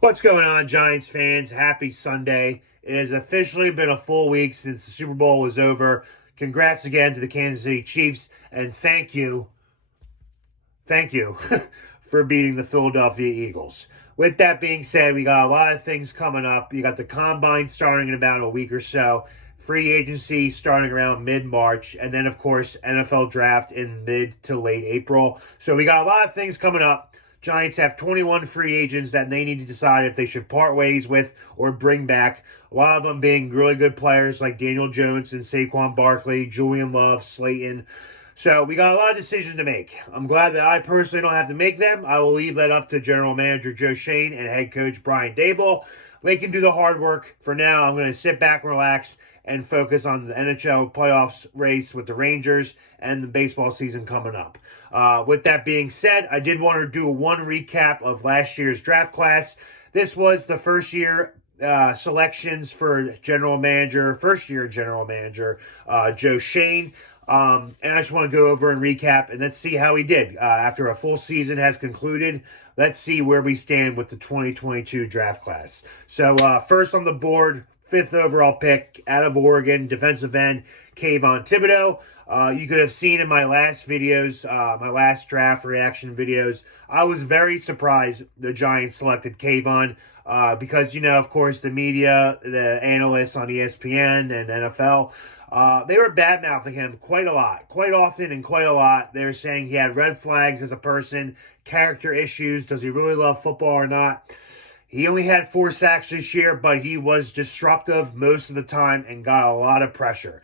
What's going on, Giants fans? Happy Sunday. It has officially been a full week since the Super Bowl was over. Congrats again to the Kansas City Chiefs, and thank you for beating the Philadelphia Eagles. With that being said, we got a lot of things coming up. You got the Combine starting in about a week or so, free agency starting around mid-March, and then, of course, NFL draft in mid to late April. So we got a lot of things coming up. Giants have 21 free agents that they need to decide if they should part ways with or bring back. A lot of them being really good players like Daniel Jones and Saquon Barkley, Julian Love, Slayton. So we got a lot of decisions to make. I'm glad that I personally don't have to make them. I will leave that up to General Manager Joe Schoen and Head Coach Brian Daboll. They can do the hard work. For now, I'm going to sit back and relax and focus on the NHL playoffs race with the Rangers and the baseball season coming up. With that being said, I did want to do one recap of last year's draft class. This was the first year selections for first year general manager Joe Schoen. And I just want to go over and recap, and let's see how he did. After a full season has concluded, let's see where we stand with the 2022 draft class. So first on the board, 5th overall pick out of Oregon, defensive end, Kayvon Thibodeaux. You could have seen in my last videos, my last draft reaction videos, I was very surprised the Giants selected Kayvon because, of course, the media, the analysts on ESPN and NFL, they were bad-mouthing him quite often and quite a lot. They were saying he had red flags as a person, character issues, does he really love football or not? He only had 4 sacks this year, but he was disruptive most of the time and got a lot of pressure.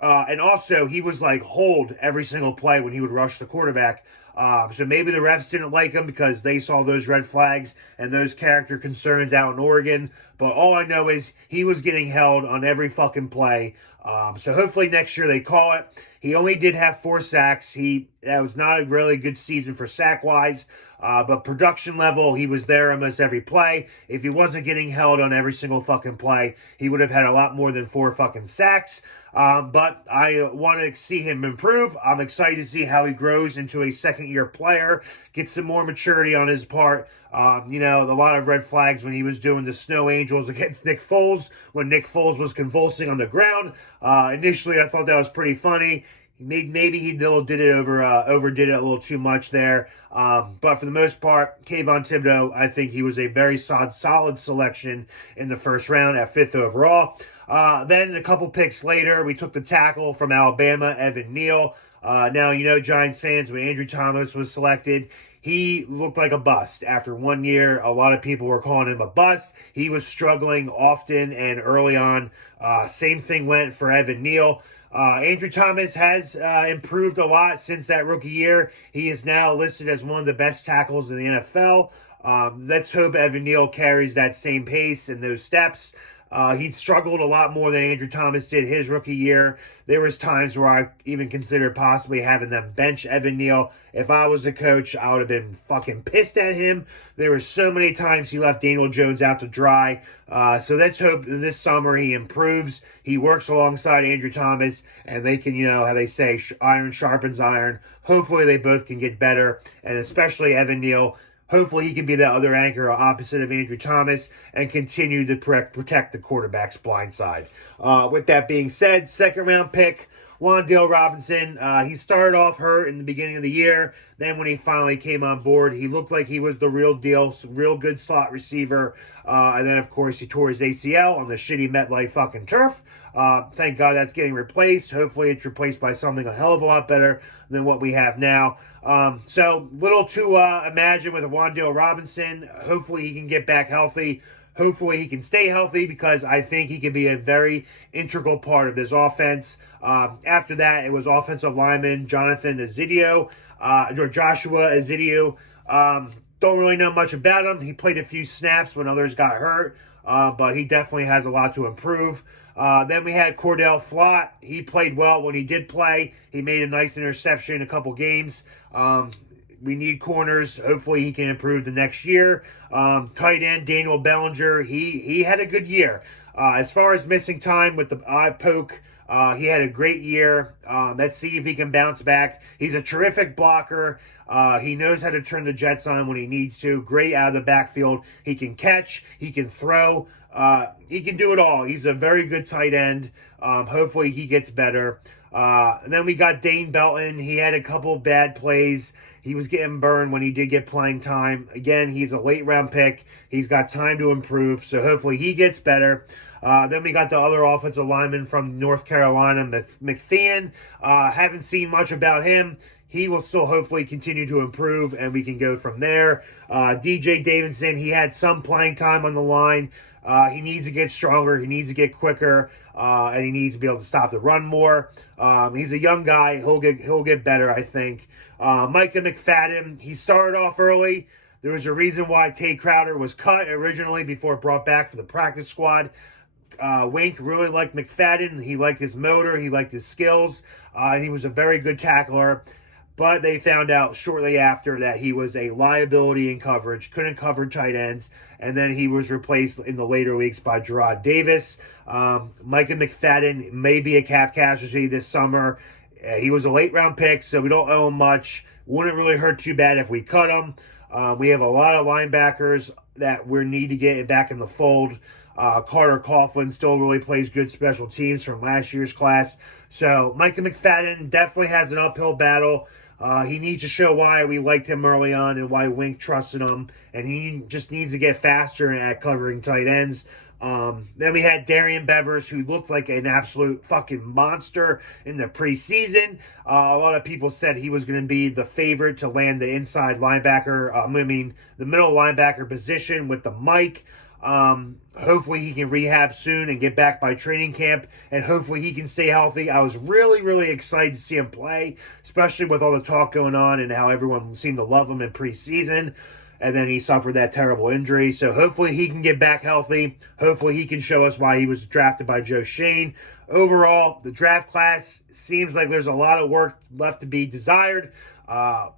And also, he was like hold every single play when he would rush the quarterback. So maybe the refs didn't like him because they saw those red flags and those character concerns out in Oregon. But all I know is he was getting held on every fucking play. So hopefully next year they call it. He only did have 4 sacks. That was not a really good season for sack-wise. But production level, he was there almost every play. If he wasn't getting held on every single fucking play, he would have had a lot more than 4 fucking sacks. But I want to see him improve. I'm excited to see how he grows into a second-year player, get some more maturity on his part. A lot of red flags when he was doing the Snow Angels against Nick Foles, when Nick Foles was convulsing on the ground. Initially, I thought that was pretty funny. Maybe he overdid it a little too much there. But for the most part, Kayvon Thibodeaux, I think he was a very solid selection in the first round at 5th overall. Then a couple picks later, we took the tackle from Alabama, Evan Neal. Now, Giants fans, when Andrew Thomas was selected, he looked like a bust. After 1 year, a lot of people were calling him a bust. He was struggling often and early on. Same thing went for Evan Neal. Andrew Thomas has improved a lot since that rookie year. He is now listed as one of the best tackles in the NFL. Let's hope Evan Neal carries that same pace and those steps. He struggled a lot more than Andrew Thomas did his rookie year. There was times where I even considered possibly having them bench Evan Neal. If I was a coach, I would have been fucking pissed at him. There were so many times he left Daniel Jones out to dry. So let's hope this summer he improves. He works alongside Andrew Thomas, and they can, how they say, iron sharpens iron. Hopefully they both can get better, and especially Evan Neal. Hopefully he can be the other anchor opposite of Andrew Thomas and continue to protect the quarterback's blind side. With that being said, second round pick, Juan Robinson. He started off hurt in the beginning of the year. Then when he finally came on board, he looked like he was the real deal, real good slot receiver. And then, of course, he tore his ACL on the shitty MetLife fucking turf. Thank God that's getting replaced. Hopefully it's replaced by something a hell of a lot better than what we have now. So little to imagine with Juan Robinson. Hopefully he can get back healthy. Hopefully he can stay healthy because I think he can be a very integral part of this offense. After that, it was offensive lineman Joshua Ezeidu. Don't really know much about him. He played a few snaps when others got hurt, but he definitely has a lot to improve. Then we had Cordell Flott. He played well when he did play. He made a nice interception in a couple games. We need corners. Hopefully he can improve the next year. Tight end Daniel Bellinger. He had a good year. As far as missing time with the eye poke He had a great year. Let's see if he can bounce back. He's a terrific blocker. He knows how to turn the Jets on when he needs to. Great out of the backfield. He can catch. He can throw. He can do it all. He's a very good tight end. Hopefully he gets better. And then we got Dane Belton. He had a couple bad plays. He was getting burned when he did get playing time. Again, he's a late round pick. He's got time to improve, so hopefully he gets better. Then we got the other offensive lineman from North Carolina, McFadden. Haven't seen much about him. He will still hopefully continue to improve, and we can go from there. DJ Davidson, he had some playing time on the line. He needs to get stronger. He needs to get quicker, and he needs to be able to stop the run more. He's a young guy. He'll get better, I think. Micah McFadden, he started off early. There was a reason why Tate Crowder was cut originally before brought back for the practice squad. Wink really liked McFadden. He liked his motor. He liked his skills. He was a very good tackler. But they found out shortly after that he was a liability in coverage, couldn't cover tight ends, and then he was replaced in the later weeks by Gerard Davis. Micah McFadden may be a cap casualty this summer. He was a late-round pick, so we don't owe him much. Wouldn't really hurt too bad if we cut him. We have a lot of linebackers that we need to get back in the fold. Carter Coughlin still really plays good special teams from last year's class. So Micah McFadden definitely has an uphill battle. He needs to show why we liked him early on and why Wink trusted him. And he just needs to get faster at covering tight ends. Then we had Darian Bevers, who looked like an absolute fucking monster in the preseason. A lot of people said he was going to be the favorite to land the inside linebacker, the middle linebacker position with the mic. Hopefully he can rehab soon and get back by training camp, and hopefully he can stay healthy. I was really, really excited to see him play, especially with all the talk going on and how everyone seemed to love him in preseason. And then he suffered that terrible injury. So hopefully he can get back healthy. Hopefully he can show us why he was drafted by Joe Shane. Overall, the draft class seems like there's a lot of work left to be desired.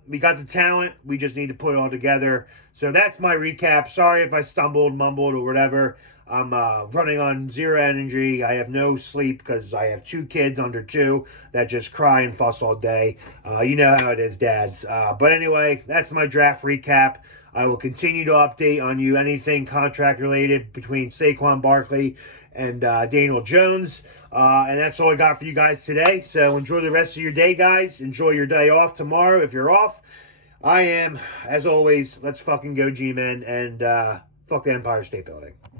We got the talent. We just need to put it all together. So that's my recap. Sorry if I stumbled, mumbled, or whatever. I'm running on zero energy. I have no sleep because I have 2 kids under 2 that just cry and fuss all day. You know how it is, dads. But anyway, that's my draft recap. I will continue to update on you anything contract related between Saquon Barkley and Daniel Jones. And that's all I got for you guys today. So enjoy the rest of your day, guys. Enjoy your day off tomorrow if you're off. I am, as always, let's fucking go G-Men and fuck the Empire State Building.